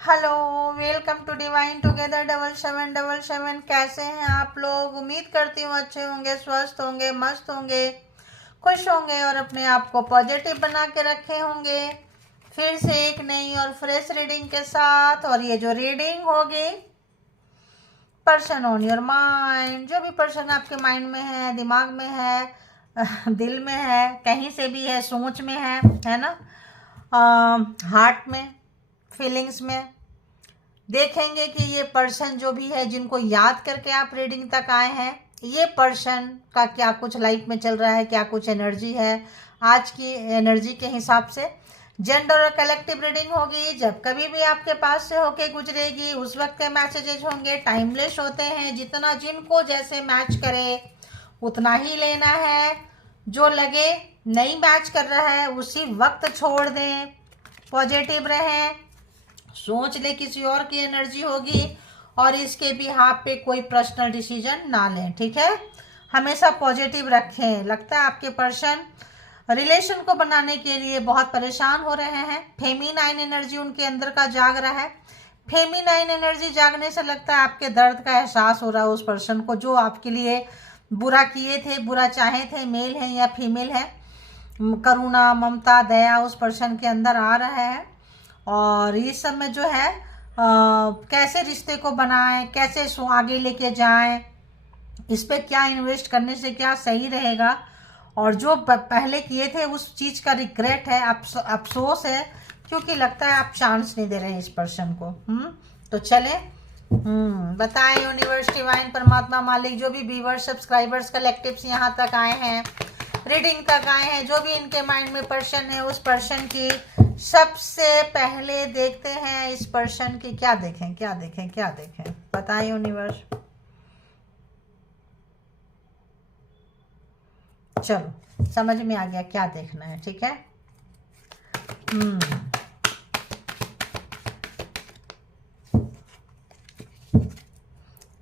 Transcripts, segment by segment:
Hello, welcome to divine together 7777। कैसे हैं आप लोग? उम्मीद करती हूँ अच्छे होंगे, स्वस्थ होंगे, मस्त होंगे, खुश होंगे और अपने आप को पॉजिटिव बना के रखे होंगे। फिर से एक नई और फ्रेश रीडिंग के साथ। और ये जो रीडिंग होगी, पर्सन ऑन योर माइंड, जो भी पर्सन आपके माइंड में है, दिमाग में है, दिल में है, कहीं से भी है, सोच में है ना, हार्ट में, फीलिंग्स में, देखेंगे कि ये पर्सन जो भी है, जिनको याद करके आप रीडिंग तक आए हैं, ये पर्सन का क्या कुछ लाइफ में चल रहा है, क्या कुछ एनर्जी है आज की एनर्जी के हिसाब से। जेंडर और कलेक्टिव रीडिंग होगी। जब कभी भी आपके पास से होके गुजरेगी, उस वक्त के मैसेजेस होंगे, टाइमलेस होते हैं। जितना जिनको जैसे मैच करे उतना ही लेना है। जो लगे नहीं मैच कर रहा है उसी वक्त छोड़ दें। पॉजिटिव रहें, सोच ले किसी और की एनर्जी होगी और इसके भी हाथ पे कोई पर्सनल डिसीजन ना लें, ठीक है। हमेशा पॉजिटिव रखें। लगता है आपके पर्सन रिलेशन को बनाने के लिए बहुत परेशान हो रहे हैं। फेमिनाइन एनर्जी उनके अंदर का जाग रहा है। फेमिनाइन एनर्जी जागने से लगता है आपके दर्द का एहसास हो रहा है उस पर्सन को, जो आपके लिए बुरा किए थे, बुरा चाहे थे, मेल है या फीमेल है। करुणा, ममता, दया उस पर्सन के अंदर आ रहा है। और इस समय जो है कैसे रिश्ते को बनाएं, कैसे आगे लेके जाएं, इस पे क्या इन्वेस्ट करने से क्या सही रहेगा, और जो पहले किए थे उस चीज़ का रिग्रेट है, अफसोस है, क्योंकि लगता है आप चांस नहीं दे रहे हैं इस पर्सन को। तो चले बताएं यूनिवर्स, डिवाइन, परमात्मा, मालिक, जो भी व्यूअर्स, सब्सक्राइबर्स, कलेक्टिव्स यहाँ तक आए हैं, रीडिंग तक आए हैं, जो भी इनके माइंड में पर्सन है, उस पर्सन की सबसे पहले देखते हैं इस पर्सन की। क्या देखें, क्या देखें, क्या देखें, बताएं यूनिवर्स। चलो समझ में आ गया क्या देखना है, ठीक है।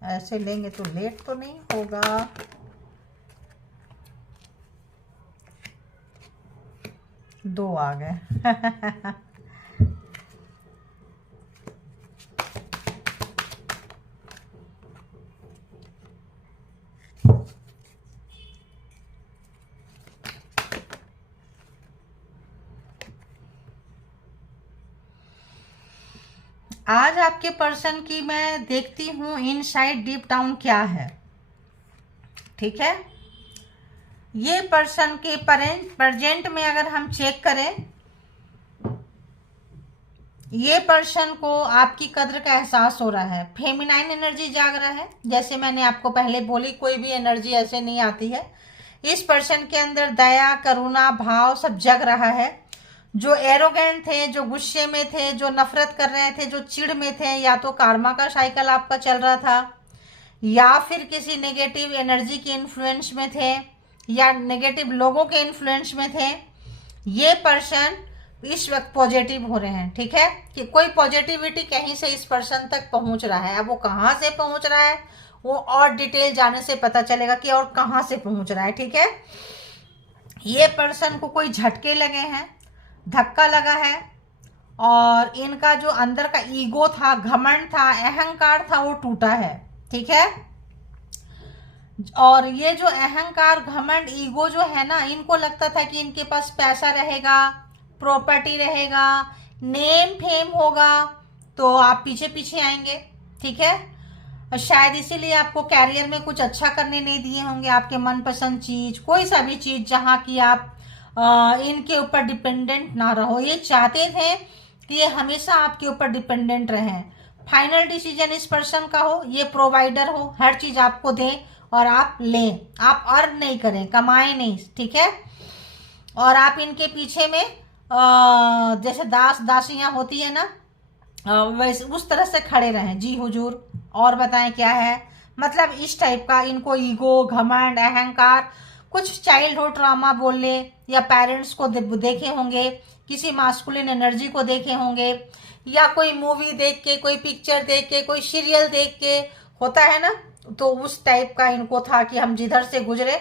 ऐसे लेंगे तो लेट तो नहीं होगा। दो आ गए। आज आपके पर्सन की मैं देखती हूँ इनसाइड डीप डाउन क्या है, ठीक है। ये पर्सन के प्रेजेंट में अगर हम चेक करें, ये पर्सन को आपकी कद्र का एहसास हो रहा है। फेमिनाइन एनर्जी जाग रहा है। जैसे मैंने आपको पहले बोली, कोई भी एनर्जी ऐसे नहीं आती है। इस पर्सन के अंदर दया, करुणा भाव सब जग रहा है। जो एरोगेंट थे, जो गुस्से में थे, जो नफरत कर रहे थे, जो चिढ़ में थे, या तो कार्मा का साइकिल आपका चल रहा था, या फिर किसी नेगेटिव एनर्जी के इन्फ्लुएंस में थे, या नेगेटिव लोगों के इन्फ्लुएंस में थे। ये पर्सन इस वक्त पॉजिटिव हो रहे हैं, ठीक है, कि कोई पॉजिटिविटी कहीं से इस पर्सन तक पहुंच रहा है। अब वो कहाँ से पहुंच रहा है वो और डिटेल जाने से पता चलेगा कि और कहाँ से पहुंच रहा है, ठीक है। ये पर्सन को कोई झटके लगे हैं, धक्का लगा है, और इनका जो अंदर का ईगो था, घमंड था, अहंकार था, वो टूटा है, ठीक है। और ये जो अहंकार, घमंड, ईगो जो है ना, इनको लगता था कि इनके पास पैसा रहेगा, प्रॉपर्टी रहेगा, नेम फेम होगा, तो आप पीछे पीछे आएंगे, ठीक है। और शायद इसीलिए आपको कैरियर में कुछ अच्छा करने नहीं दिए होंगे। आपके मनपसंद चीज, कोई सा भी चीज जहाँ की आप इनके ऊपर डिपेंडेंट ना रहो। ये चाहते थे कि ये हमेशा आपके ऊपर डिपेंडेंट रहें। फाइनल डिसीजन इस पर्सन का हो, ये प्रोवाइडर हो, हर चीज आपको दें और आप लें। आप अर्न नहीं करें, कमाएं नहीं, ठीक है। और आप इनके पीछे में जैसे दास दासियां होती है ना, वैसे उस तरह से खड़े रहें। जी हुजूर, और बताएं क्या है। मतलब इस टाइप का इनको ईगो, घमंड, अहंकार, कुछ चाइल्डहुड ट्रॉमा बोल ले, या पेरेंट्स को देखे होंगे, किसी मास्कुलिन एनर्जी को देखे होंगे, या कोई मूवी देख के, कोई पिक्चर देख के, कोई सीरियल देख के, होता है ना, तो उस टाइप का इनको था कि हम जिधर से गुजरे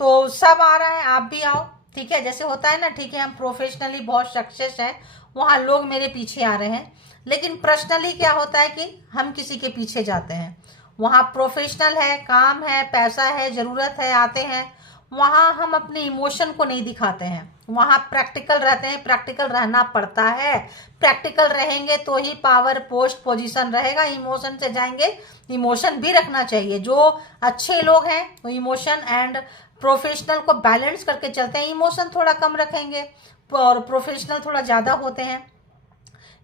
तो सब आ रहा है, आप भी आओ, ठीक है। जैसे होता है ना, ठीक है हम प्रोफेशनली बहुत सक्सेस है, वहाँ लोग मेरे पीछे आ रहे हैं। लेकिन पर्सनली क्या होता है कि हम किसी के पीछे जाते हैं। वहाँ प्रोफेशनल है, काम है, पैसा है, ज़रूरत है, आते हैं। वहाँ हम अपने इमोशन को नहीं दिखाते हैं, वहाँ प्रैक्टिकल रहते हैं। प्रैक्टिकल रहना पड़ता है, प्रैक्टिकल रहेंगे तो ही पावर, पोस्ट, पोजीशन रहेगा। इमोशन से जाएंगे, इमोशन भी रखना चाहिए। जो अच्छे लोग हैं वो इमोशन एंड प्रोफेशनल को बैलेंस करके चलते हैं। इमोशन थोड़ा कम रखेंगे और प्रोफेशनल थोड़ा ज़्यादा होते हैं,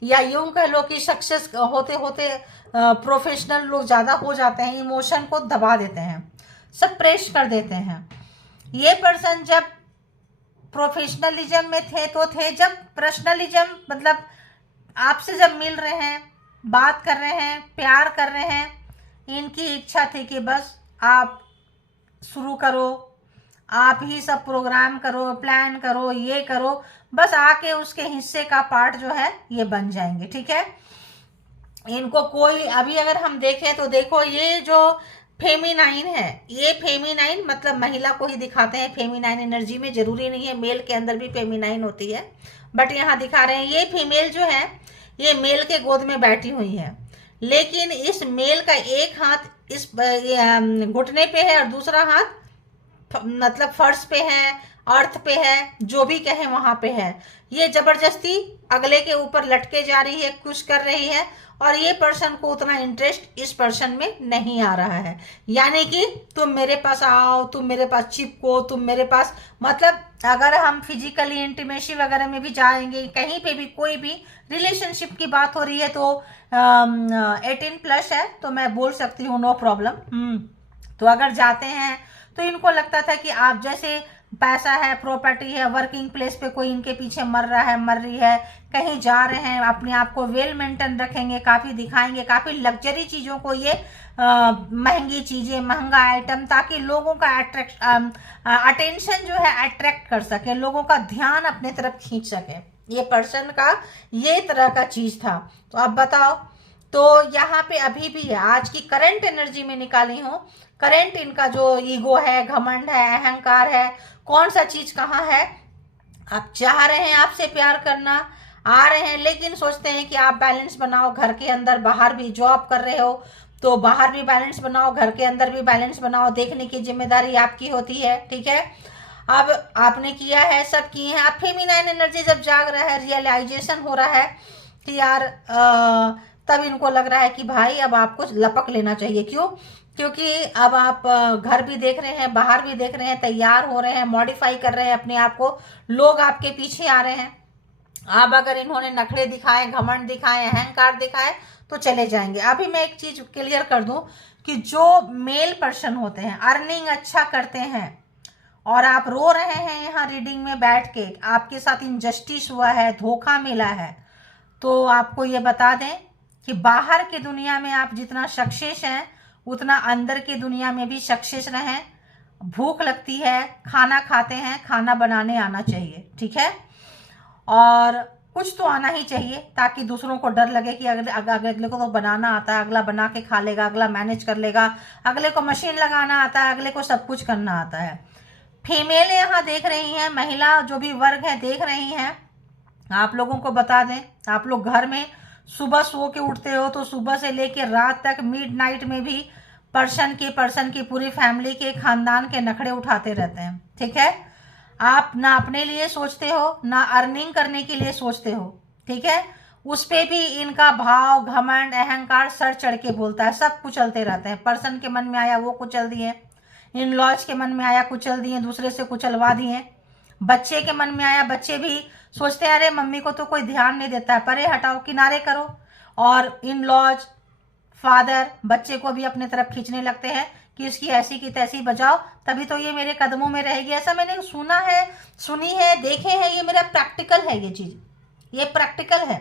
या यूं कह लो कि सक्सेस होते होते प्रोफेशनल लोग ज़्यादा हो जाते हैं, इमोशन को दबा देते हैं, सप्रेस कर देते हैं। ये पर्सन जब प्रोफेशनलिज्म में थे तो थे, जब पर्सनलिज्म मतलब आपसे जब मिल रहे हैं, बात कर रहे हैं, प्यार कर रहे हैं, इनकी इच्छा थी कि बस आप शुरू करो, आप ही सब प्रोग्राम करो, प्लान करो, ये करो, बस आके उसके हिस्से का पार्ट जो है ये बन जाएंगे। ठीक है, इनको कोई, अभी अगर हम देखें तो देखो ये जो फेमिनाइन है, ये फेमिनाइन मतलब महिला को ही दिखाते हैं फेमिनाइन एनर्जी में। जरूरी नहीं है मेल के अंदर भी फेमिनाइन होती है, बट यहाँ दिखा रहे हैं ये फीमेल जो है ये मेल के गोद में बैठी हुई है। लेकिन इस मेल का एक हाथ इस घुटने पे है और दूसरा हाथ मतलब फर्श पे है, अर्थ पे है, जो भी कहे वहां पे है। ये जबरदस्ती अगले के ऊपर लटके जा रही है, कुछ कर रही है, और ये पर्सन को उतना इंटरेस्ट इस पर्सन में नहीं आ रहा है। यानी कि तुम मेरे पास आओ, तुम मेरे पास चिपको, तुम मेरे पास, मतलब अगर हम फिजिकली इंटीमेसी वगैरह में भी जाएंगे, कहीं पे भी कोई भी रिलेशनशिप की बात हो रही है तो 18+ है तो मैं बोल सकती हूँ नो प्रॉब्लम। तो अगर जाते हैं तो इनको लगता था कि आप जैसे पैसा है, प्रॉपर्टी है, वर्किंग प्लेस पे कोई इनके पीछे मर रहा है, मर रही है, कहीं जा रहे हैं, अपने आप को वेल मेंटेन रखेंगे, काफ़ी दिखाएंगे, काफ़ी लग्जरी चीज़ों को, ये महंगी चीज़ें, महंगा आइटम, ताकि लोगों का अटेंशन जो है अट्रैक्ट कर सके, लोगों का ध्यान अपने तरफ खींच सके। ये पर्सन का ये तरह का चीज़ था। तो अब बताओ, तो यहाँ पे अभी भी है, आज की करंट एनर्जी में निकाली हूँ। करंट इनका जो ईगो है, घमंड है, अहंकार है, कौन सा चीज कहाँ है। आप चाह रहे हैं आपसे प्यार करना, आ रहे हैं, लेकिन सोचते हैं कि आप बैलेंस बनाओ, घर के अंदर बाहर भी, जॉब कर रहे हो तो बाहर भी बैलेंस बनाओ, घर के अंदर भी बैलेंस बनाओ, देखने की जिम्मेदारी आपकी होती है। ठीक है, अब आपने किया है, सब किए हैं। अब फेमिनाइन एनर्जी जब जाग रहा है, रियलाइजेशन हो रहा है कि यार तब इनको लग रहा है कि भाई अब आपको लपक लेना चाहिए। क्यों? क्योंकि अब आप घर भी देख रहे हैं, बाहर भी देख रहे हैं, तैयार हो रहे हैं, मॉडिफाई कर रहे हैं अपने आप को, लोग आपके पीछे आ रहे हैं। अब अगर इन्होंने नखरे दिखाए, घमंड दिखाए, अहंकार दिखाए तो चले जाएंगे। अभी मैं एक चीज क्लियर कर दूं कि जो मेल पर्सन होते हैं, अर्निंग अच्छा करते हैं, और आप रो रहे हैं यहाँ रीडिंग में बैठ के, आपके साथ इनजस्टिस हुआ है, धोखा मिला है, तो आपको ये बता दें कि बाहर की दुनिया में आप जितना सक्सेस हैं उतना अंदर की दुनिया में भी सक्सेस रहें। भूख लगती है, खाना खाते हैं, खाना बनाने आना चाहिए। ठीक है, और कुछ तो आना ही चाहिए ताकि दूसरों को डर लगे कि अगले को तो बनाना आता है, अगला बना के खा लेगा, अगला मैनेज कर लेगा, अगले को मशीन लगाना आता है, अगले को सब कुछ करना आता है। फीमेल यहाँ देख रही हैं, महिला जो भी वर्ग है देख रही हैं। आप लोगों को बता दें, आप लोग घर में सुबह सो के उठते हो तो सुबह से लेकर रात तक, मिडनाइट में भी पर्सन की पूरी फैमिली के, खानदान के नखड़े उठाते रहते हैं। ठीक है, आप ना अपने लिए सोचते हो, ना अर्निंग करने के लिए सोचते हो। ठीक है, उस पे भी इनका भाव, घमंड, अहंकार सर चढ़ के बोलता है, सब कुचलते रहते हैं। पर्सन के मन में आया वो कुचल दिए, इन लॉज के मन में आया कुचल दिए, दूसरे से कुचलवा दिए। बच्चे के मन में आया, बच्चे भी सोचते हैं अरे मम्मी को तो कोई ध्यान नहीं देता है, परे हटाओ, किनारे करो, और इन लॉज, फादर बच्चे को भी अपने तरफ खींचने लगते हैं कि इसकी ऐसी की तैसी बजाओ, तभी तो ये मेरे कदमों में रहेगी। ऐसा मैंने सुना है, सुनी है, देखे हैं, ये मेरा प्रैक्टिकल है। ये चीज, ये प्रैक्टिकल है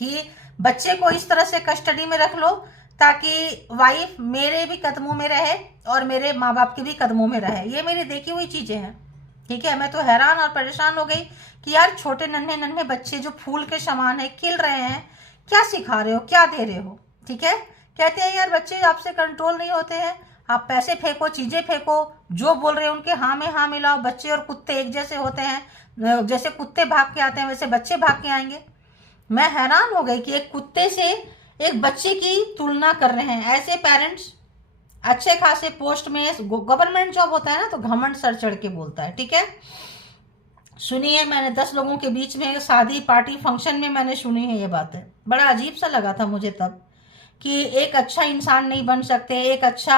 कि बच्चे को इस तरह से कस्टडी में रख लो ताकि वाइफ मेरे भी कदमों में रहे और मेरे माँ बाप के भी कदमों में रहे। ये मेरी देखी हुई चीजें हैं। ठीक है, मैं तो हैरान और परेशान हो गई कि यार छोटे नन्हे नन्हे बच्चे जो फूल के समान है, खिल रहे हैं, क्या सिखा रहे हो, क्या दे रहे हो। ठीक है, कहते हैं यार बच्चे आपसे कंट्रोल नहीं होते हैं, आप पैसे फेंको, चीजें फेंको, जो बोल रहे हैं उनके हाँ में हाँ मिलाओ। बच्चे और कुत्ते एक जैसे होते हैं, जैसे कुत्ते भाग के आते हैं वैसे बच्चे भाग के आएंगे। मैं हैरान हो गई कि एक कुत्ते से एक बच्चे की तुलना कर रहे हैं। ऐसे पेरेंट्स अच्छे खासे पोस्ट में, गवर्नमेंट जॉब होता है ना तो घमंड सर चढ़ के बोलता है, ठीक है। सुनी है मैंने 10 लोगों के बीच में शादी पार्टी फंक्शन में मैंने सुनी है ये बातें। बड़ा अजीब सा लगा था मुझे तब कि एक अच्छा इंसान नहीं बन सकते, एक अच्छा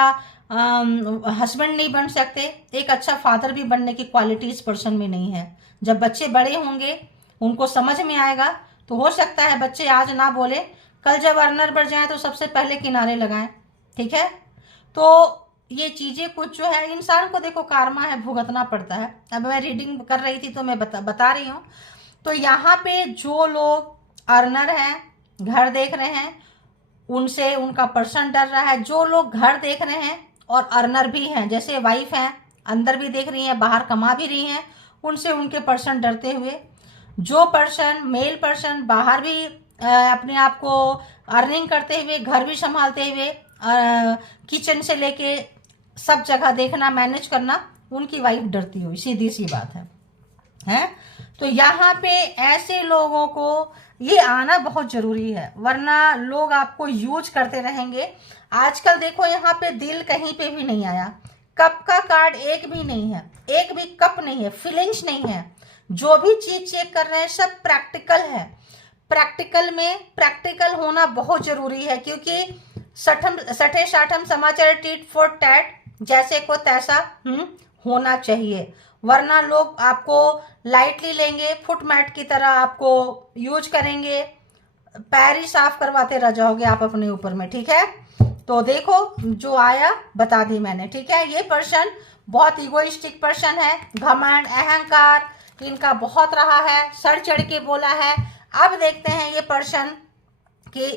हस्बैंड नहीं बन सकते, एक अच्छा फादर भी बनने की क्वालिटी इस पर्सन में नहीं है। जब बच्चे बड़े होंगे उनको समझ में आएगा तो हो सकता है बच्चे आज ना बोले, कल जब अर्नर बढ़ जाए तो सबसे पहले किनारे लगाएं, ठीक है। तो ये चीज़ें कुछ जो है इंसान को, देखो कार्मा है, भुगतना पड़ता है। अब मैं रीडिंग कर रही थी तो मैं बता रही हूँ। तो यहाँ पे जो लोग अर्नर हैं, घर देख रहे हैं, उनसे उनका पर्सन डर रहा है। जो लोग घर देख रहे हैं और अर्नर भी हैं, जैसे वाइफ हैं, अंदर भी देख रही हैं, बाहर कमा भी रही हैं, उनसे उनके पर्सन डरते हुए। जो पर्सन, मेल पर्सन, बाहर भी अपने आप को अर्निंग करते हुए, घर भी संभालते हुए, किचन से लेके सब जगह देखना, मैनेज करना, उनकी वाइफ डरती हुई, सीधी सी बात है। तो यहाँ पे ऐसे लोगों को ये आना बहुत जरूरी है, वरना लोग आपको यूज करते रहेंगे। आजकल देखो यहाँ पे दिल कहीं पे भी नहीं आया, कप का कार्ड एक भी नहीं है, एक भी कप नहीं है, फीलिंग्स नहीं है। जो भी चीज चेक कर रहे हैं सब प्रैक्टिकल है। प्रैक्टिकल में प्रैक्टिकल होना बहुत जरूरी है, क्योंकि सठे साठम समाचार टीट फॉर टैट, जैसे को तैसा होना चाहिए, वरना लोग आपको लाइटली लेंगे, फुटमैट की तरह आपको यूज करेंगे, पैर ही साफ करवाते रह जाओगे आप अपने ऊपर में, ठीक है। तो देखो जो आया बता दी मैंने, ठीक है। ये पर्सन बहुत इगोइस्टिक पर्सन है, घमंड अहंकार इनका बहुत रहा है, सर चढ़ के बोला है। अब देखते हैं ये पर्सन की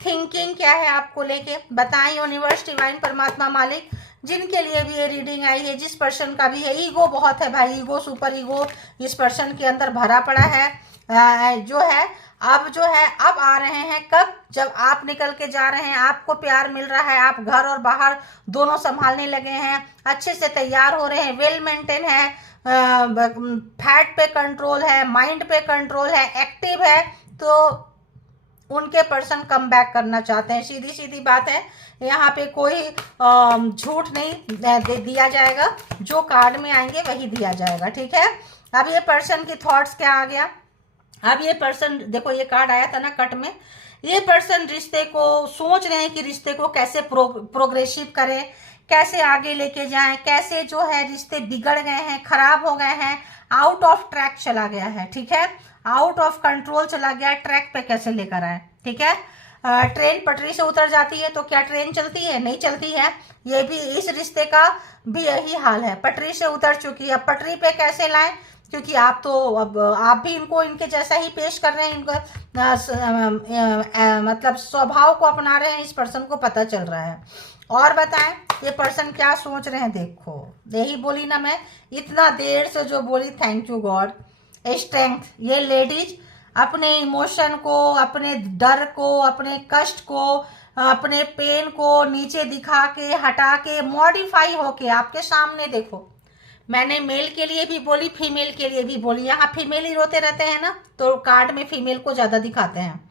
थिंकिंग क्या है आपको लेके, बताएं यूनिवर्स, डिवाइन, परमात्मा, मालिक, जिनके लिए भी ये रीडिंग आई है, जिस पर्सन का भी है। ईगो बहुत है भाई, ईगो, सुपर ईगो इस पर्सन के अंदर भरा पड़ा है, जो है अब आ रहे हैं कब, जब आप निकल के जा रहे हैं, आपको प्यार मिल रहा है, आप घर और बाहर दोनों संभालने लगे हैं, अच्छे से तैयार हो रहे हैं, वेल मेंटेन है, फैट पे कंट्रोल है, माइंड पे कंट्रोल है, एक्टिव है, तो उनके पर्सन कम बैक करना चाहते हैं। सीधी सीधी बात है, यहाँ पे कोई झूठ नहीं दिया जाएगा, जो कार्ड में आएंगे वही दिया जाएगा, ठीक है। अब ये पर्सन की थॉट्स क्या आ गया। अब ये पर्सन, देखो ये कार्ड आया था ना कट में, ये पर्सन रिश्ते को सोच रहे हैं कि रिश्ते को कैसे प्रोग्रेसिव करें, कैसे आगे लेके जाएं, कैसे जो है रिश्ते बिगड़ गए हैं, खराब हो गए हैं, आउट ऑफ ट्रैक चला गया है, ठीक है, आउट ऑफ कंट्रोल चला गया, ट्रैक पे कैसे लेकर आए, ठीक है। ट्रेन पटरी से उतर जाती है तो क्या ट्रेन चलती है? नहीं चलती है। ये भी, इस रिश्ते का भी यही हाल है, पटरी से उतर चुकी है, अब पटरी पे कैसे लाएं, क्योंकि आप तो अब आप भी इनको इनके जैसा ही पेश कर रहे हैं, इनका मतलब स्वभाव को अपना रहे हैं, इस पर्सन को पता चल रहा है। और बताएं ये पर्सन क्या सोच रहे हैं। देखो यही बोली ना मैं, इतना देर से जो बोली, थैंक यू गॉड, स्ट्रेंथ। ये लेडीज अपने इमोशन को, अपने डर को, अपने कष्ट को, अपने पेन को नीचे दिखा के, हटा के, मॉडिफाई होके आपके सामने, देखो मैंने मेल के लिए भी बोली, फीमेल के लिए भी बोली, यहाँ फीमेल ही रोते रहते हैं ना, तो कार्ड में फीमेल को ज्यादा दिखाते हैं।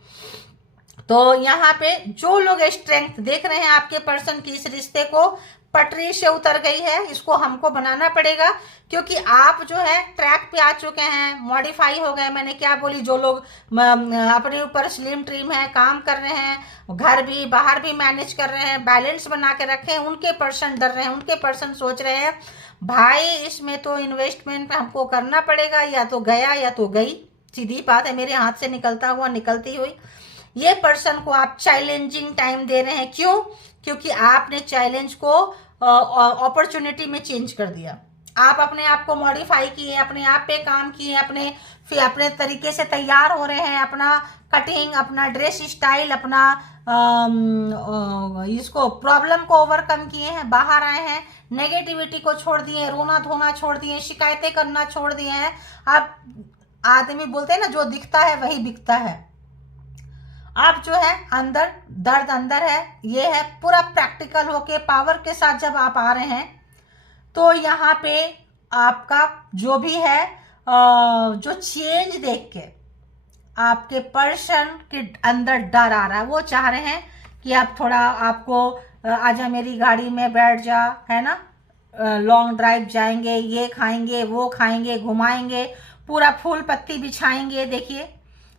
तो यहाँ पे जो लोग स्ट्रेंथ देख रहे हैं आपके पर्सन की, इस रिश्ते को पटरी से उतर गई है, इसको हमको बनाना पड़ेगा, क्योंकि आप जो है ट्रैक पे आ चुके हैं, मॉडिफाई हो गए। मैंने क्या बोली, जो लोग अपने ऊपर स्लिम ट्रिम है, काम कर रहे हैं, घर भी बाहर भी मैनेज कर रहे हैं, बैलेंस बना के रखे हैं, उनके पर्सन डर रहे हैं, उनके पर्सन सोच रहे हैं भाई इसमें तो इन्वेस्टमेंट हमको करना पड़ेगा, या तो गया या तो गई, सीधी बात है, मेरे हाथ से निकलता हुआ, निकलती हुई। ये पर्सन को आप चैलेंजिंग टाइम दे रहे हैं, क्यों? क्योंकि आपने चैलेंज को अपॉर्चुनिटी में चेंज कर दिया, आप अपने आप को मॉडिफाई किए, अपने आप पे काम किए, फिर अपने तरीके से तैयार हो रहे हैं, अपना कटिंग, अपना ड्रेस स्टाइल, अपना इसको प्रॉब्लम को ओवरकम किए हैं, बाहर आए हैं, नेगेटिविटी को छोड़ दिए, रोना धोना छोड़ दिए, शिकायतें करना छोड़ दिए हैं। अब आदमी बोलते हैं ना, जो दिखता है वही बिकता है। आप जो है अंदर दर्द अंदर है, ये है पूरा प्रैक्टिकल होके पावर के साथ जब आप आ रहे हैं, तो यहाँ पे आपका जो भी है जो चेंज देख के आपके पर्सन के अंदर डर आ रहा है। वो चाह रहे हैं कि आप थोड़ा, आपको आजा मेरी गाड़ी में बैठ जा, है ना, लॉन्ग ड्राइव जाएंगे, ये खाएंगे वो खाएंगे, घुमाएंगे, पूरा फूल पत्ती बिछाएंगे, देखिए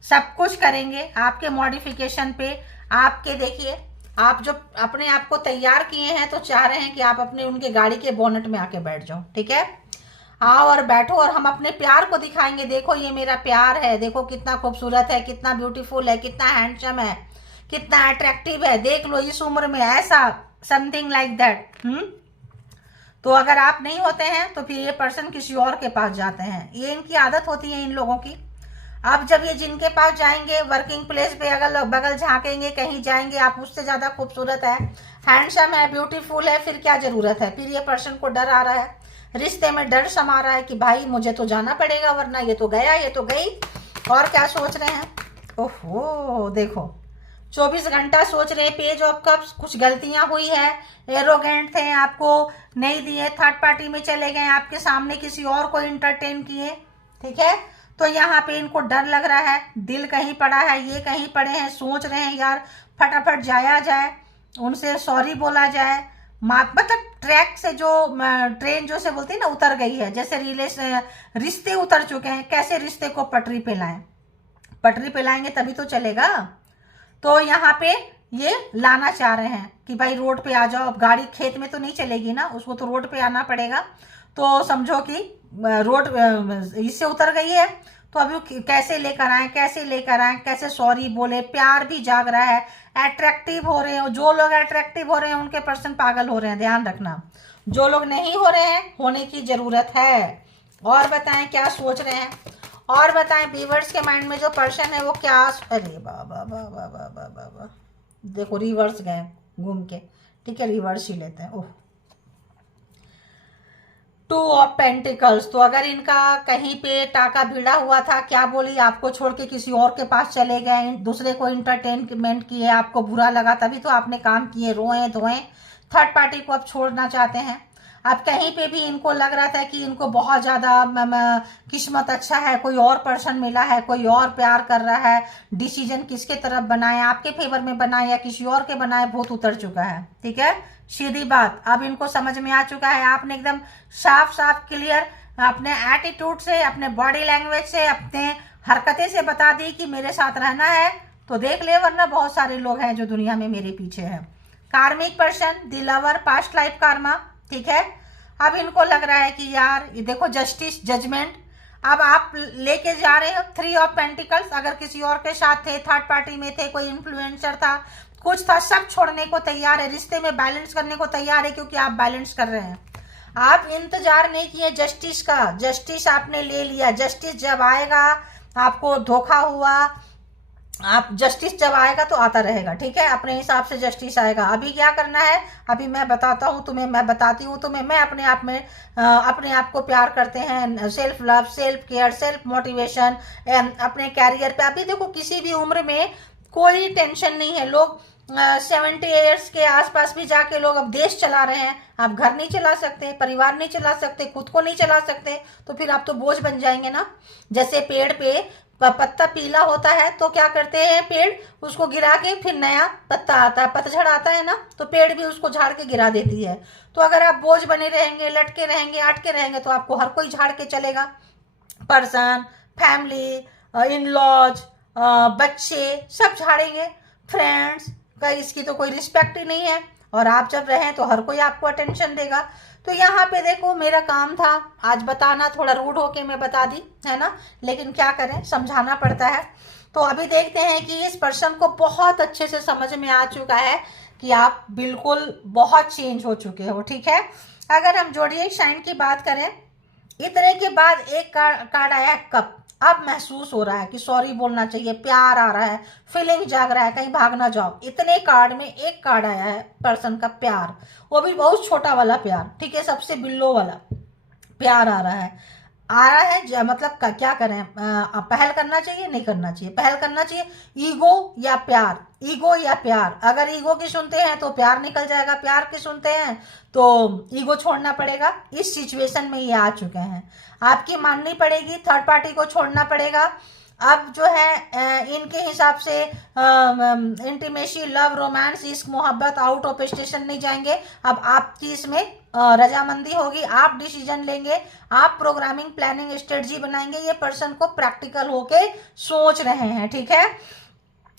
सब कुछ करेंगे आपके मॉडिफिकेशन पे। आपके देखिए, आप जो अपने आप को तैयार किए हैं तो चाह रहे हैं कि आप अपने उनके गाड़ी के बोनट में आके बैठ जाओ। ठीक है, आओ और बैठो और हम अपने प्यार को दिखाएंगे। देखो ये मेरा प्यार है, देखो कितना खूबसूरत है, कितना ब्यूटीफुल है, कितना हैंडसम है, कितना अट्रैक्टिव है, देख लो इस उम्र में, ऐसा समथिंग लाइक दैट। तो अगर आप नहीं होते हैं तो फिर ये पर्सन किसी और के पास जाते हैं। ये इनकी आदत होती है इन लोगों की। अब जब ये जिनके पास जाएंगे, वर्किंग प्लेस पे अगल बगल झांकेंगे, कहीं जाएंगे, आप उससे ज्यादा खूबसूरत है, हैंडसम है, ब्यूटीफुल है, फिर क्या जरूरत है। फिर ये पर्सन को डर आ रहा है, रिश्ते में डर समा रहा है कि भाई मुझे तो जाना पड़ेगा, वरना ये तो गया, ये तो गई। और क्या सोच रहे हैं, ओहो देखो 24 घंटा सोच रहे, पेज ऑफ कप्स, कुछ गलतियां हुई है, एरोगेंट थे, आपको नहीं दिए, थर्ड पार्टी में चले गए, आपके सामने किसी और को इंटरटेन किए। ठीक है, तो यहाँ पे इनको डर लग रहा है, दिल कहीं पड़ा है, ये कहीं पड़े हैं, सोच रहे हैं यार फटाफट जाया जाए, उनसे सॉरी बोला जाए। मतलब ट्रैक से जो ट्रेन जो से बोलती है ना, उतर गई है, जैसे रिश्ते उतर चुके हैं, कैसे रिश्ते को पटरी पे लाएं। पटरी पे लाएंगे तभी तो चलेगा। तो यहाँ पे ये लाना चाह रहे हैं कि भाई रोड पे आ जाओ। अब गाड़ी खेत में तो नहीं चलेगी ना, उसको तो रोड पे आना पड़ेगा। तो समझो कि रोड इससे उतर गई है, तो अभी कैसे लेकर आए, कैसे लेकर आए, कैसे सॉरी बोले। प्यार भी जाग रहा है, अट्रैक्टिव हो रहे हैं। जो लोग अट्रैक्टिव हो रहे हैं उनके पर्सन पागल हो रहे हैं, ध्यान रखना। जो लोग नहीं हो रहे हैं, होने की जरूरत है। और बताएं क्या सोच रहे हैं, और बताएं व्यूअर्स के माइंड में जो पर्सन है वो क्या। अरे बाबा बाबा बाबा बाबा, देखो रिवर्स गए घूम के। ठीक है, रिवर्स ही लेते हैं। ओह, 2 ऑफ पेंटिकल्स। तो अगर इनका कहीं पे टाका भिड़ा हुआ था, क्या बोली, आपको छोड़ के किसी और के पास चले गए, दूसरे को इंटरटेनमेंट किए, आपको बुरा लगा, तभी तो आपने काम किए, रोए धोए, थर्ड पार्टी को अब छोड़ना चाहते हैं। अब कहीं पे भी इनको लग रहा था कि इनको बहुत ज़्यादा किस्मत अच्छा है, कोई और पर्सन मिला है, कोई और प्यार कर रहा है। डिसीजन किसके तरफ बनाए, आपके फेवर में बनाए या किसी और के बनाए, बहुत उतर चुका है। ठीक है, सीधी बात, अब इनको समझ में आ चुका है। आपने एकदम साफ साफ क्लियर अपने एटीट्यूड से, अपने बॉडी लैंग्वेज से, अपने हरकतें से बता दी कि मेरे साथ रहना है तो देख ले, वरना बहुत सारे लोग हैं जो दुनिया में मेरे पीछे हैं। कार्मिक person, the lover, past life Karma. ठीक है, अब इनको लग रहा है कि यार ये देखो जस्टिस, जजमेंट। अब आप लेके जा रहे हो 3 ऑफ पेंटिकल्स। अगर किसी और के साथ थे, थर्ड पार्टी में थे, कोई इन्फ्लुएंसर था, कुछ था, सब छोड़ने को तैयार है, रिश्ते में बैलेंस करने को तैयार है, क्योंकि आप बैलेंस कर रहे हैं। आप इंतजार नहीं किए जस्टिस का, जस्टिस आपने ले लिया। जस्टिस जब आएगा, आपको धोखा हुआ, आप जस्टिस जब आएगा तो आता रहेगा। ठीक है, अपने हिसाब से जस्टिस आएगा। अभी क्या करना है, अभी मैं बताता हूँ तुम्हें, मैं बताती हूँ तुम्हें। मैं अपने आप में अपने आप को प्यार करते हैं, self love, self care, self motivation, अपने कैरियर पे। अभी देखो किसी भी उम्र में कोई टेंशन नहीं है। लोग 70 ईयर्स के आसपास भी जाके लोग अब देश चला रहे हैं। आप घर नहीं चला सकते, परिवार नहीं चला सकते, खुद को नहीं चला सकते, तो फिर आप तो बोझ बन जाएंगे ना। जैसे पेड़ पे पत्ता पीला होता है तो क्या करते हैं पेड़, उसको गिरा के फिर नया पत्ता आता है, पतझड़ आता है ना, तो पेड़ भी उसको झाड़ के गिरा देती है। तो अगर आप बोझ बने रहेंगे, लटके रहेंगे, अटके रहेंगे, तो आपको हर कोई झाड़ के चलेगा। पर्सन, फैमिली, इन लॉज, बच्चे सब झाड़ेंगे, फ्रेंड्स का इसकी तो कोई रिस्पेक्ट ही नहीं है। और आप जब रहें तो हर कोई आपको अटेंशन देगा। तो यहाँ पे देखो मेरा काम था आज बताना, थोड़ा रूड होके मैं बता दी है ना, लेकिन क्या करें, समझाना पड़ता है। तो अभी देखते हैं कि इस पर्सन को बहुत अच्छे से समझ में आ चुका है कि आप बिल्कुल बहुत चेंज हो चुके हो। ठीक है, अगर हम जोडिएक साइन की बात करें, इतने के बाद एक कार्ड आया कप। अब महसूस हो रहा है कि सॉरी बोलना चाहिए, प्यार आ रहा है, फीलिंग जाग रहा है, कहीं भाग ना जाओ। इतने कार्ड में एक कार्ड आया है पर्सन का प्यार, वो भी बहुत छोटा वाला प्यार। ठीक है, सबसे बिल्लो वाला प्यार आ रहा है। मतलब क्या करें, पहल करना चाहिए, नहीं करना चाहिए, पहल करना चाहिए। ईगो या प्यार, ईगो या प्यार। अगर ईगो की सुनते हैं तो प्यार निकल जाएगा, प्यार की सुनते हैं तो ईगो छोड़ना पड़ेगा। इस सिचुएशन में ये आ चुके हैं, आपकी माननी पड़ेगी, थर्ड पार्टी को छोड़ना पड़ेगा। अब जो है इनके हिसाब से इंटीमेसी, लव, रोमांस, इश्क, मोहब्बत आउट ऑफ स्टेशन नहीं जाएंगे। अब आपकी इसमें रजामंदी होगी, आप डिसीजन लेंगे, आप प्रोग्रामिंग, प्लानिंग, स्ट्रेटजी बनाएंगे। ये पर्सन को प्रैक्टिकल होके सोच रहे हैं, ठीक है।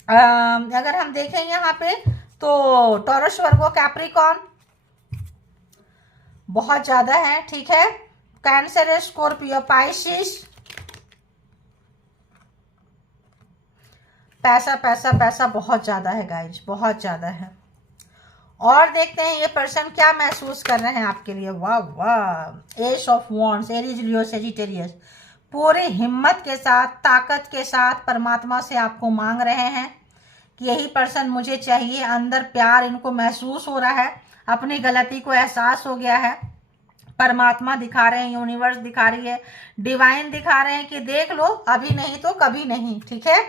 अगर हम देखें यहाँ पे तो टॉरस, वर्गो, कैप्रिकॉर्न बहुत ज्यादा है, ठीक है। कैंसर, स्कॉर्पियो, पाइसिस, पैसा पैसा पैसा बहुत ज्यादा है गाइज, बहुत ज्यादा है। और देखते हैं ये पर्सन क्या महसूस कर रहे हैं आपके लिए। वाह वाह, S of wands, Aries, Leo, Sagittarius, पूरी हिम्मत के साथ, ताकत के साथ परमात्मा से आपको मांग रहे हैं कि यही पर्सन मुझे चाहिए। अंदर प्यार इनको महसूस हो रहा है, अपनी गलती को एहसास हो गया है। परमात्मा दिखा रहे हैं, यूनिवर्स दिखा रही है, डिवाइन दिखा रहे हैं कि देख लो, अभी नहीं तो कभी नहीं, ठीक है।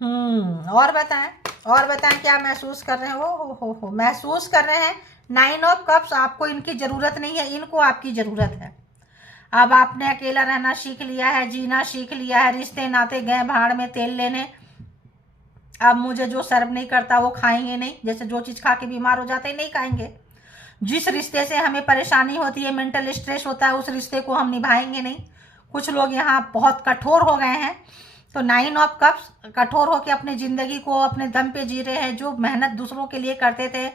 और बताएं, और बताएं क्या महसूस कर रहे हैं। हो महसूस कर रहे हैं 9 ऑफ कप्स। आपको इनकी जरूरत नहीं है, इनको आपकी जरूरत है। अब आपने अकेला रहना सीख लिया है, जीना सीख लिया है, रिश्ते नाते गए भाड़ में तेल लेने। अब मुझे जो सर्व नहीं करता वो खाएंगे नहीं, जैसे जो चीज खा के बीमार हो जाते हैं नहीं खाएंगे। जिस रिश्ते से हमें परेशानी होती है, मेंटल स्ट्रेस होता है, उस रिश्ते को हम निभाएंगे नहीं। कुछ लोग यहाँ बहुत कठोर हो गए हैं। तो 9 ऑफ कप्स, कठोर होकर अपनी जिंदगी को अपने दम पे जी रहे हैं। जो मेहनत दूसरों के लिए करते थे,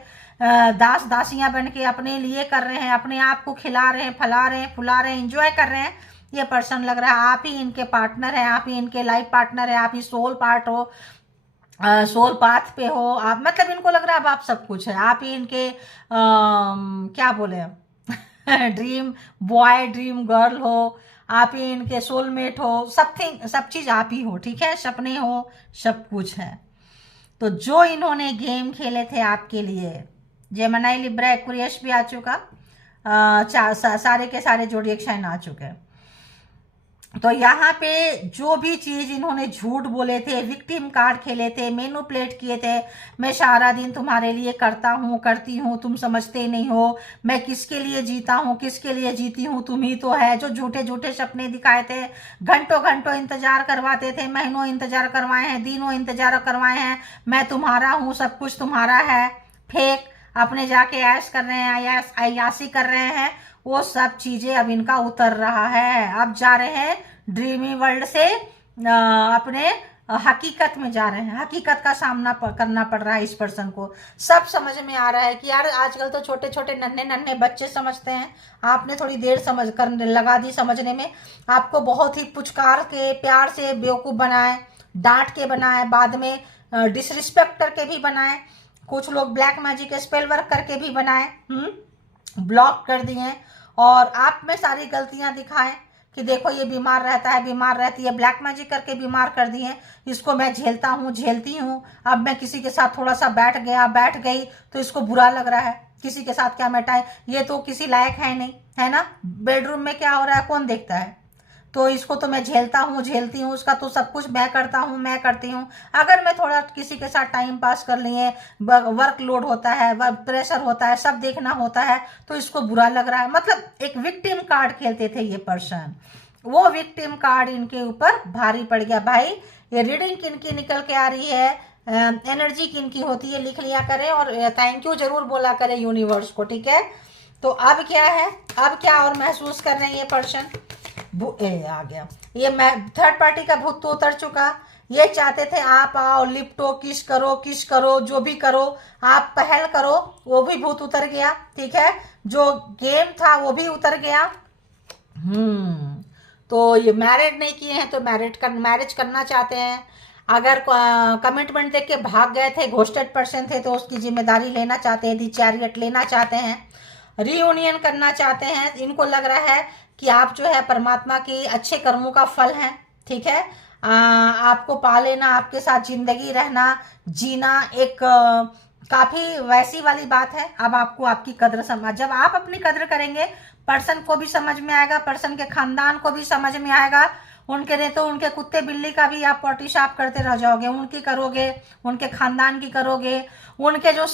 दास दासियां बन के अपने लिए कर रहे हैं, अपने आप को खिला रहे हैं, फैला रहे हैं, फुला रहे हैं, एंजॉय कर रहे हैं। ये पर्सन लग रहा है आप ही इनके पार्टनर है, आप ही इनके लाइफ पार्टनर है, आप ही सोल पार्ट हो, सोल पाथ पे हो आप। मतलब इनको लग रहा है अब आप सब कुछ है, आप ही इनके क्या बोले ड्रीम बॉय, ड्रीम गर्ल हो, आप ही इनके सोलमेट हो, समथिंग, सब चीज आप ही हो, ठीक है। सपने हो, सब कुछ है। तो जो इन्होंने गेम खेले थे आपके लिए, जेमिनी, लिब्रा, एक्वेरियस भी आ चुका, सारे के सारे जोडिएक साइन आ चुके हैं। तो यहाँ पे जो भी चीज इन्होंने झूठ बोले थे, विक्टिम कार्ड खेले थे, मैनिपुलेट किए थे, मैं सारा दिन तुम्हारे लिए करता हूँ, करती हूँ, तुम समझते नहीं हो, मैं किसके लिए जीता हूँ, किसके लिए जीती हूँ, तुम ही तो है। जो झूठे झूठे सपने दिखाए थे, घंटों घंटों इंतजार करवाते थे, महीनों इंतजार करवाए हैं, दिनों इंतजार करवाए हैं, मैं तुम्हारा हूँ, सब कुछ तुम्हारा है, फेक अपने जाके ऐश कर रहे हैं, अयासी कर रहे हैं, वो सब चीजें अब इनका उतर रहा है। अब जा रहे हैं ड्रीमी वर्ल्ड से अपने हकीकत में जा रहे हैं। हकीकत का सामना करना पड़ रहा है इस पर्सन को। सब समझ में आ रहा है कि यार आजकल तो छोटे छोटे नन्हे नन्हे बच्चे समझते हैं, आपने थोड़ी देर समझ कर लगा दी समझने में। आपको बहुत ही पुचकार के प्यार से बेवकूफ़ बनाए, डांट के बनाए, बाद में डिसरिस्पेक्ट करके भी बनाए, कुछ लोग ब्लैक मैजिक स्पेल वर्क करके भी बनाए, ब्लॉक कर दिए, और आप में सारी गलतियां दिखाएं कि देखो ये बीमार रहता है, बीमार रहती है, ब्लैक मैजिक करके बीमार कर दिए, इसको मैं झेलता हूँ, झेलती हूँ। अब मैं किसी के साथ थोड़ा सा बैठ गया, बैठ गई तो इसको बुरा लग रहा है, किसी के साथ क्या मिटाए, ये तो किसी लायक है नहीं, है ना। बेडरूम में क्या हो रहा है कौन देखता है, तो इसको तो मैं झेलता हूँ, झेलती हूँ, उसका तो सब कुछ मैं करता हूँ, मैं करती हूँ। अगर मैं थोड़ा किसी के साथ टाइम पास कर लिए, वर्कलोड होता है, प्रेशर होता है, सब देखना होता है, तो इसको बुरा लग रहा है। मतलब एक विक्टिम कार्ड खेलते थे ये पर्सन, वो विक्टिम कार्ड इनके ऊपर भारी पड़ गया। भाई ये रीडिंग किनकी निकल के आ रही है, एनर्जी किनकी होती है, लिख लिया करें और थैंक यू जरूर बोला करें यूनिवर्स को, ठीक है। तो अब क्या है, अब क्या और महसूस कर रहे हैं ये पर्सन, आ गया ये, मैं थर्ड पार्टी का भूत तो उतर चुका। ये चाहते थे आप आओ, लिपटो, किस करो, किस करो, जो भी करो, आप पहल करो, वो भी भूत उतर गया, ठीक है। जो गेम था वो भी उतर गया। तो ये मैरिड नहीं किए हैं तो मैरिज करना चाहते हैं। अगर कमिटमेंट देख के भाग गए थे, घोस्टेड पर्सन थे, तो उसकी जिम्मेदारी लेना चाहते हैं, दी चैरियट लेना चाहते हैं, रीयूनियन करना चाहते हैं। इनको लग रहा है कि आप जो है परमात्मा के अच्छे कर्मों का फल है, ठीक है। आपको पा लेना, आपके साथ जिंदगी रहना, जीना, एक काफी वैसी वाली बात है। अब आपको आपकी कद्र समझ, जब आप अपनी कद्र करेंगे, पर्सन को भी समझ में आएगा, पर्सन के खानदान को भी समझ में आएगा। उनके नहीं तो उनके कुत्ते बिल्ली का भी आप पॉटी साफ करते रह जाओगे, उनकी करोगे, उनके खानदान की करोगे, उनके जो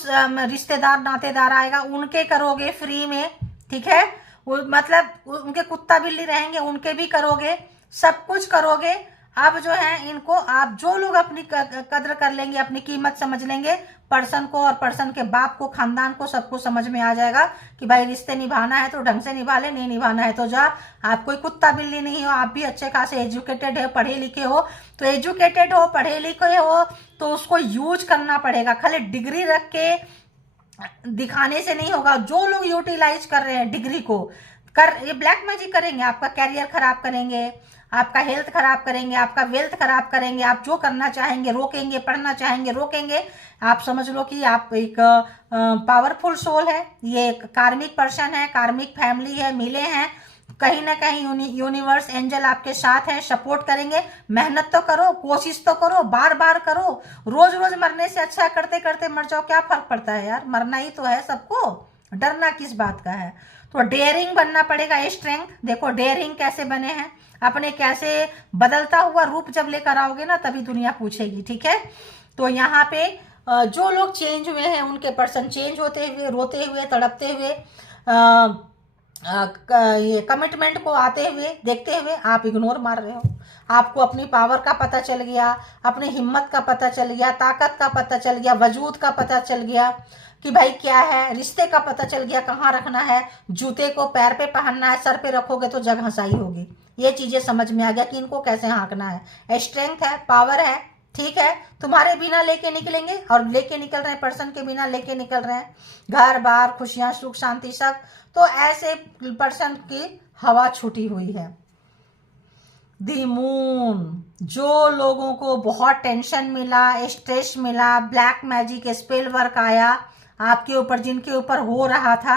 रिश्तेदार नातेदार आएगा उनके करोगे फ्री में, ठीक है। मतलब उनके कुत्ता बिल्ली रहेंगे उनके भी करोगे, सब कुछ करोगे। अब जो है इनको, आप जो लोग अपनी कद्र कर लेंगे, अपनी कीमत समझ लेंगे, पर्सन को और पर्सन के बाप को, खानदान को, सबको समझ में आ जाएगा कि भाई रिश्ते निभाना है तो ढंग से निभा ले, नहीं निभाना है तो जा। आप कोई कुत्ता बिल्ली नहीं हो, आप भी अच्छे खासे एजुकेटेड है, पढ़े लिखे हो। तो एजुकेटेड हो, पढ़े लिखे हो तो उसको यूज करना पड़ेगा। खाली डिग्री रख के दिखाने से नहीं होगा। जो लोग यूटिलाइज कर रहे हैं डिग्री को, ये ब्लैक मैजिक करेंगे, आपका कैरियर खराब करेंगे, आपका हेल्थ खराब करेंगे, आपका वेल्थ खराब करेंगे। आप जो करना चाहेंगे रोकेंगे, पढ़ना चाहेंगे रोकेंगे। आप समझ लो कि आप एक पावरफुल सोल है, ये एक कार्मिक पर्सन है, कार्मिक फैमिली है, मिले हैं कहीं ना कहीं। यूनिवर्स एंजल आपके साथ हैं, सपोर्ट करेंगे। मेहनत तो करो, कोशिश तो करो, बार बार करो। रोज रोज मरने से अच्छा करते करते मर जाओ, क्या फर्क पड़ता है यार, मरना ही तो है सबको, डरना किस बात का है। तो डेयरिंग बनना पड़ेगा, स्ट्रेंथ। देखो डेयरिंग कैसे बने हैं, अपने कैसे बदलता हुआ रूप जब लेकर आओगे ना, तभी दुनिया पूछेगी, ठीक है। तो यहाँ पे जो लोग चेंज हुए हैं उनके पर्सन चेंज होते हुए, रोते हुए, तड़पते हुए, ये कमिटमेंट को आते हुए देखते हुए आप इग्नोर मार रहे हो। आपको अपनी पावर का पता चल गया, अपनी हिम्मत का पता चल गया, ताकत का पता चल गया, वजूद का पता चल गया कि भाई क्या है, रिश्ते का पता चल गया, कहाँ रखना है। जूते को पैर पे पहनना है, सर पे रखोगे तो जग हंसाई होगी। ये चीजें समझ में आ गया कि इनको कैसे हाँकना है। स्ट्रेंथ है, पावर है, ठीक है। तुम्हारे बिना लेके निकलेंगे, और लेके निकल रहे हैं, पर्सन के बिना लेके निकल रहे हैं, घर बार, खुशियां, सुख शांति सब। तो ऐसे पर्सन की हवा छूटी हुई है। दी मून, जो लोगों को बहुत टेंशन मिला, स्ट्रेस मिला, ब्लैक मैजिक स्पेल वर्क आया आपके ऊपर, जिनके ऊपर हो रहा था,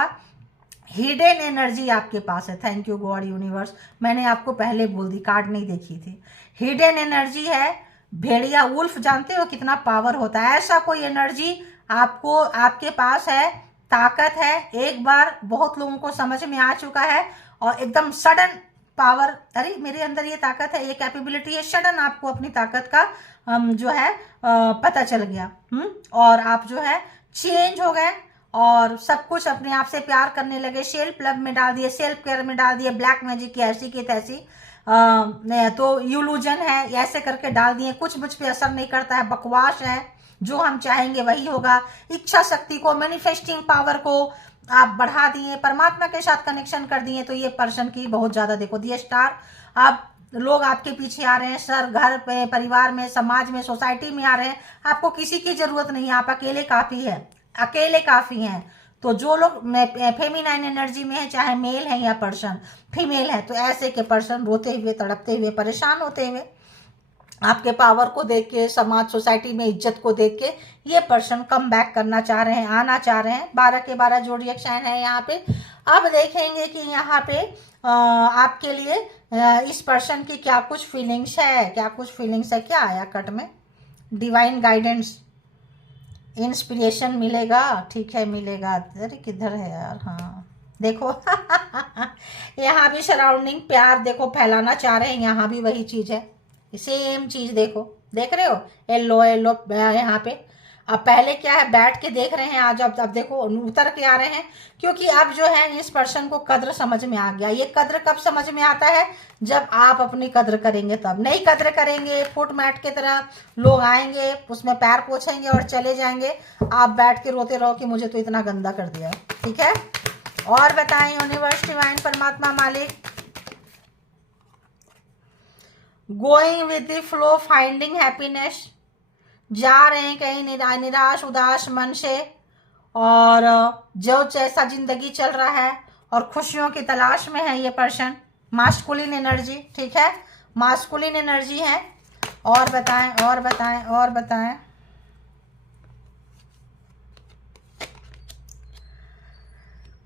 हिडन एनर्जी आपके पास है। थैंक यू गॉड यूनिवर्स, मैंने आपको पहले बोल दी, कार्ड नहीं देखी थी। हिडन एनर्जी है। भेड़िया, वुल्फ जानते हो कितना पावर होता है, ऐसा कोई एनर्जी आपको, आपके पास है, ताकत है। एक बार बहुत लोगों को समझ में आ चुका है, और एकदम सडन पावर, अरे मेरे अंदर ये ताकत है, ये कैपेबिलिटी है, सडन आपको अपनी ताकत का जो है पता चल गया। और आप जो है चेंज हो गए, और सब कुछ अपने आप से प्यार करने लगे, सेल्फ लव में डाल दिए, सेल्फ केयर में डाल दिए। ब्लैक मैजिक की ऐसी की तैसी तो इल्यूजन है, ऐसे करके डाल दिए। कुछ मुझ पे असर नहीं करता है, बकवास है, जो हम चाहेंगे वही होगा। इच्छा शक्ति को, मैनिफेस्टिंग पावर को आप बढ़ा दिए, परमात्मा के साथ कनेक्शन कर दिए। तो ये पर्सन की बहुत ज्यादा, देखो दिए स्टार, आप लोग आपके पीछे आ रहे हैं, सर, घर पे, परिवार में, समाज में, सोसाइटी में आ रहे हैं। आपको किसी की जरूरत नहीं है, आप अकेले काफी है, अकेले काफी हैं। तो जो लोग फेमिनाइन एनर्जी में है, चाहे मेल है या पर्सन फीमेल है, तो ऐसे के पर्सन रोते हुए, तड़पते हुए, परेशान होते हुए, आपके पावर को देख के, समाज सोसाइटी में इज्जत को देख के ये पर्सन कम बैक करना चाह रहे हैं, आना चाह रहे हैं। 12 के 12 जोडिएक साइन है यहाँ पे। अब देखेंगे कि यहाँ पे आपके लिए इस पर्सन की क्या कुछ फीलिंग्स है, क्या कुछ फीलिंग्स है। क्या आया कट में, डिवाइन गाइडेंस, इंस्पिरेशन मिलेगा, ठीक है मिलेगा। अरे किधर है यार, हाँ देखो यहाँ भी सराउंडिंग प्यार देखो फैलाना चाह रहे हैं, यहाँ भी वही चीज है, सेम चीज देखो, देख रहे हो, येलो येलो यहाँ पे। अब पहले क्या है, बैठ के देख रहे हैं, आज अब देखो उतर के आ रहे हैं, क्योंकि अब जो है इस पर्सन को कद्र समझ में आ गया। ये कद्र कब समझ में आता है, जब आप अपनी कद्र करेंगे तब। नहीं कद्र करेंगे, फुट मैट की तरह लोग आएंगे, उसमें पैर पोछेंगे और चले जाएंगे, आप बैठ के रोते रहो कि मुझे तो इतना गंदा कर दिया, ठीक है। और बताएं यूनिवर्स, डिवाइन, परमात्मा, मालिक। Going with the flow, finding happiness, जा रहे हैं कहीं निराश उदास मन से, और जो जैसा जिंदगी चल रहा है, और खुशियों की तलाश में है ये पर्सन। मास्कुलिन एनर्जी, ठीक है, मास्कुलिन एनर्जी है। और बताएं, और बताएं, और बताएं।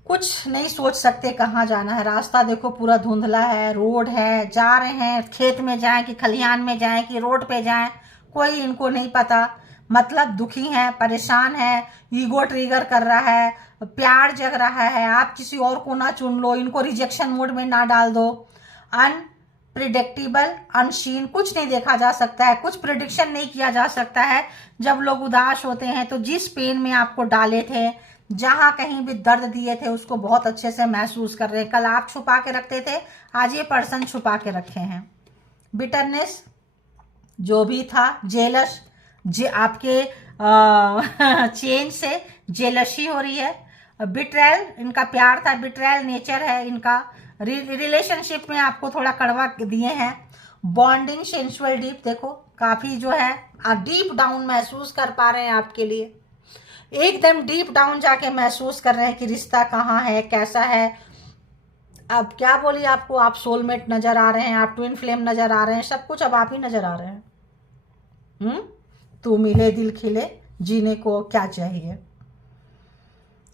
कुछ नहीं सोच सकते कहाँ जाना है, रास्ता देखो पूरा धुंधला है, रोड है, जा रहे हैं, खेत में जाएं कि खलिहान में जाएं कि रोड पे जाएं, कोई इनको नहीं पता। मतलब दुखी है, परेशान है, ईगो ट्रिगर कर रहा है, प्यार जग रहा है। आप किसी और को ना चुन लो, इनको रिजेक्शन मोड में ना डाल दो। अनप्रिडिक्टेबल, अनसीन, कुछ नहीं देखा जा सकता है, कुछ प्रिडिक्शन नहीं किया जा सकता है। जब लोग उदास होते हैं तो जिस पेन में आपको डाले थे, जहां कहीं भी दर्द दिए थे, उसको बहुत अच्छे से महसूस कर रहे हैं। कल आप छुपा के रखते थे, आज ये पर्सन छुपा के रखे हैं। बिटरनेस, जो भी था जेलस, आपके चेंज से जेलसी हो रही है, बिट्रेयल इनका प्यार था, बिट्रेयल नेचर है इनका, रिलेशनशिप में आपको थोड़ा कड़वा दिए हैं, बॉन्डिंग सेंसुअल डीप, देखो काफी जो है आप डीप डाउन महसूस कर पा रहे हैं, आपके लिए एकदम डीप डाउन जाके महसूस कर रहे हैं कि रिश्ता कहाँ है, कैसा है। अब क्या बोलिए आपको, आप सोलमेट नजर आ रहे हैं, आप ट्विन फ्लेम नजर आ रहे हैं, सब कुछ अब आप ही नजर आ रहे हैं। तू मिले दिल खिले, जीने को क्या चाहिए।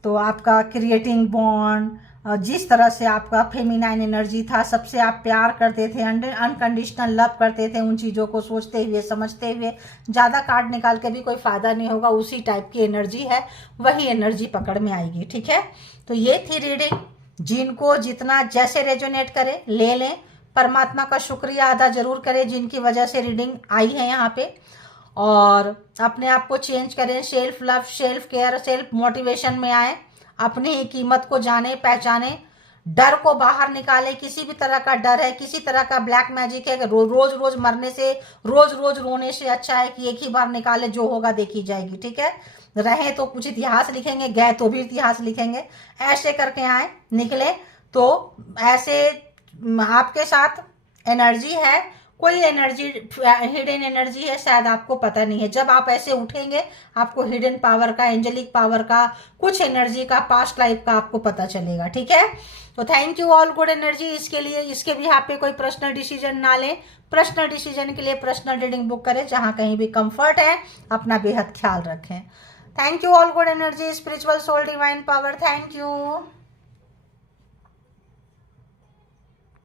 तो आपका क्रिएटिंग बॉन्ड, जिस तरह से आपका फेमिनाइन एनर्जी था, सबसे आप प्यार करते थे, अनकंडीशनल लव करते थे, उन चीज़ों को सोचते हुए समझते हुए, ज़्यादा कार्ड निकाल के भी कोई फ़ायदा नहीं होगा, उसी टाइप की एनर्जी है, वही एनर्जी पकड़ में आएगी। ठीक है, तो ये थी रीडिंग, जिनको जितना जैसे रेजोनेट करे ले लें, परमात्मा का शुक्रिया अदा जरूर करें जिनकी वजह से रीडिंग आई है यहाँ पे, और अपने आप को चेंज करें, self love, self care, self motivation में आए, अपनी ही कीमत को जाने पहचाने, डर को बाहर निकाले, किसी भी तरह का डर है, किसी तरह का ब्लैक मैजिक है, रोज रोज मरने से, रोज रोज रोने से अच्छा है कि एक ही बार निकाले, जो होगा देखी जाएगी। ठीक है, रहे तो कुछ इतिहास लिखेंगे, गए तो भी इतिहास लिखेंगे, ऐसे करके आए निकले तो ऐसे आपके साथ एनर्जी है, कोई एनर्जी हिडन एनर्जी है, शायद आपको पता नहीं है। जब आप ऐसे उठेंगे आपको हिडन पावर का, एंजेलिक पावर का, कुछ एनर्जी का, पास्ट लाइफ का आपको पता चलेगा। ठीक है, तो thank you all good energy. इसके लिए, इसके भी यहाँ पे कोई पर्सनल डिसीजन ना लें, पर्सनल डिसीजन के लिए पर्सनल रीडिंग बुक करें, जहाँ कहीं भी कंफर्ट है, अपना बेहद ख्याल रखें। Thank you all good energy, spiritual soul divine power, thank you.